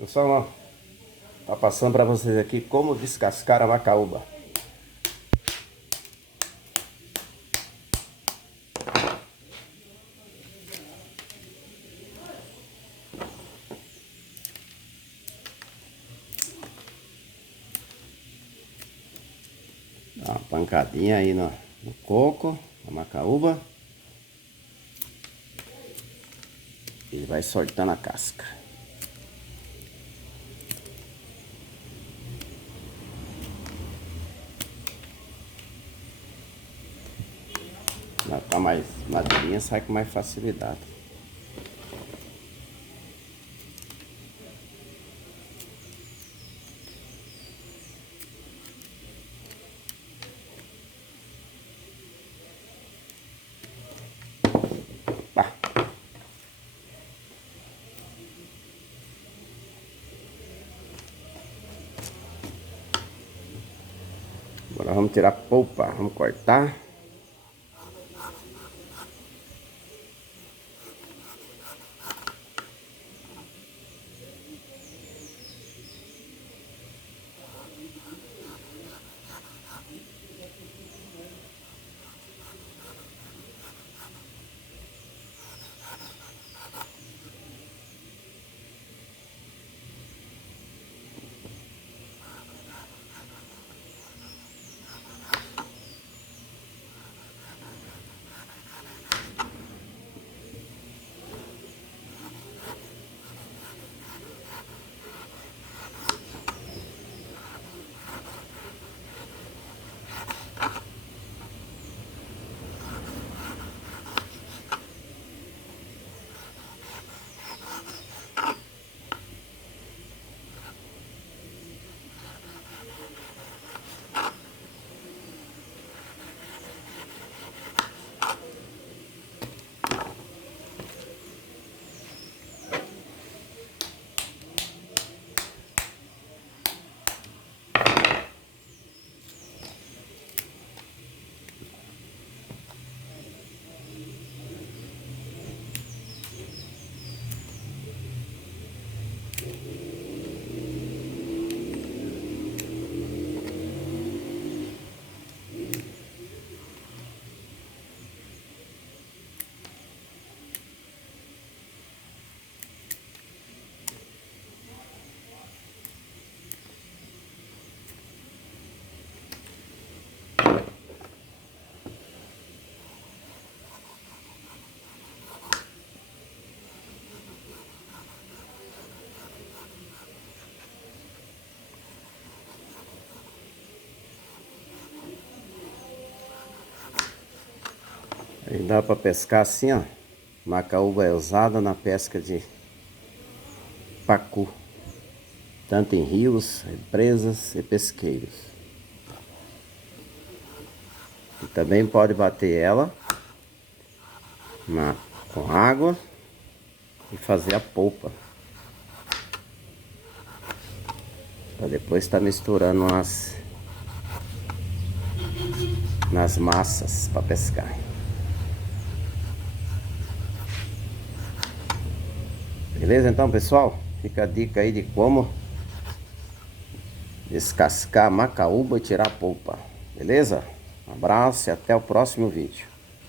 Pessoal, tá passando para vocês aqui como descascar a macaúba. Dá uma pancadinha aí no coco, na macaúba. E vai soltando a casca. Tá mais madeirinha, sai com mais facilidade. Pá. Agora vamos tirar a polpa, vamos cortar. Aí dá para pescar assim, ó. Macaúba é usada na pesca de pacu, tanto em rios, represas e pesqueiros. E também pode bater ela com água e fazer a polpa. Para depois estar misturando nas massas para pescar. Beleza então, pessoal? Fica a dica aí de como descascar a macaúba e tirar a polpa. Beleza? Um abraço e até o próximo vídeo.